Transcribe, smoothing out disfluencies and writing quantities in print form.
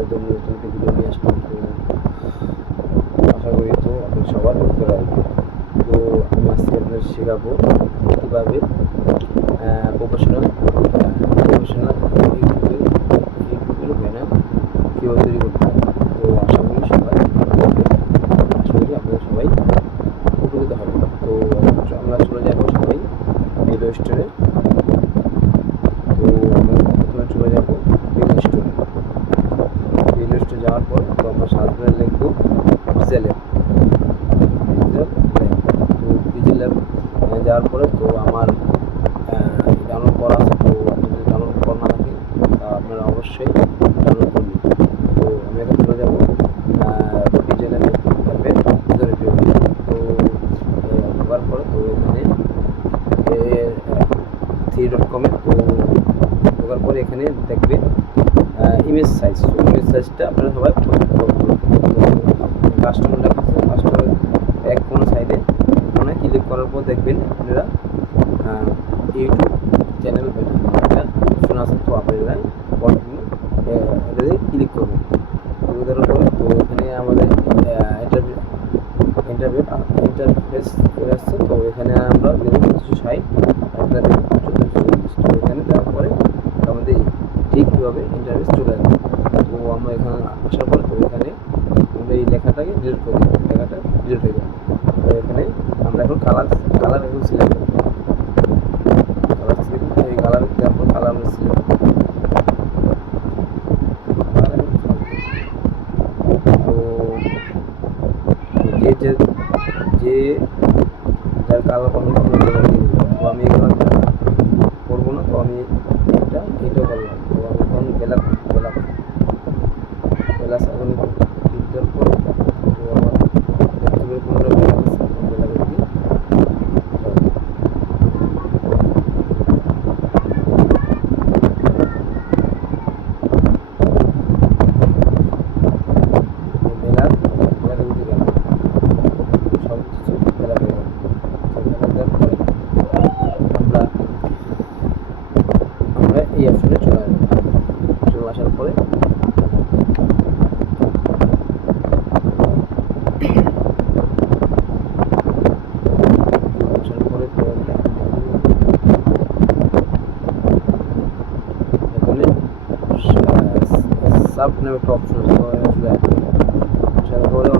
আপনাদের জন্য নতুন একটি ভিডিও নিয়ে আসলাম। তো আশা করি তো আপনি সবার উপকার আসবে। তো আমি আজকে আপনাদের শেখাবো কীভাবে প্রফেশনাল ইউটিউবের ব্যানার কীভাবে তৈরি করতে হয়। তো আশা করি আপনাদের সবাই উপকৃত হবে। তো আমরা চলে যাবো সবাই প্লে স্টোরে। তো আমরা প্রথমে চলে যাবো প্লে স্টোরে। প্লে স্টোরে যাওয়ার পর তো আমরা সার্চ করে লিখবো পিক্সেল ল্যাব। তো পিক্সেল ল্যাব যাওয়ার পরে তো আমার ডাউনলোড করা আছে। তো আপনি যদি ডাউনলোড করা না থাকে তা আপনারা অবশ্যই ডাউনলোড করবেন। তো আমি এখন চলে যাবো পিক্সেল অ্যাপের ভিতরে তো ঢোকার পরে তো এখানে থ্রি.com তো ঢোকার পরে এখানে দেখবেন ইমেজ সাইজ। ইমেজ সাইজটা আপনারা সবাই কাস্টমার লেখা আছে, কাস্টমার এক কোনো সাইডে ওখানে ক্লিক করার পর দেখবেন আপনারা ইউটিউব চ্যানেল একটা অপশন আছে। তো আপনারা কন্টিনিউ এটাতে ক্লিক করবেন। ক্লিক করার পরে তো এখানে আমাদের ইন্টারফেস চলে আসছে। তো এখানে আমরা দেবো 260, একটা দেবো 1440। তো এখানে দেওয়ার পরে আমাদের ঠিক কীভাবে ইন্টারফেস চলে আসবে। তো আমরা এখানে আসার পরে তো এখানে আমরা এই লেখাটাকে ডিলিট করে দেবো, লেখাটা ডিলিট হয়ে যাবে। তো এখানে আমরা এখন কালার এখন সিলেক্ট করবো। এই কালার দেওয়ার পর কালার আমরা সিলেক্ট করবো। তো যে যার কালার পছন্দ তো আমি এই কালারটা করবো না। তো আমি এটা করলাম। তো আমি এখন ব্ল্যাক এখন ক্লিক দেওয়ার পর তো আমার কোনটা ব্ল্যাক আছে ব্ল্যাকের দিকে এই অপশনে চলে আসার পরে তো এখানে সাব নামে একটা অপশন আছে। চলে আসার পরে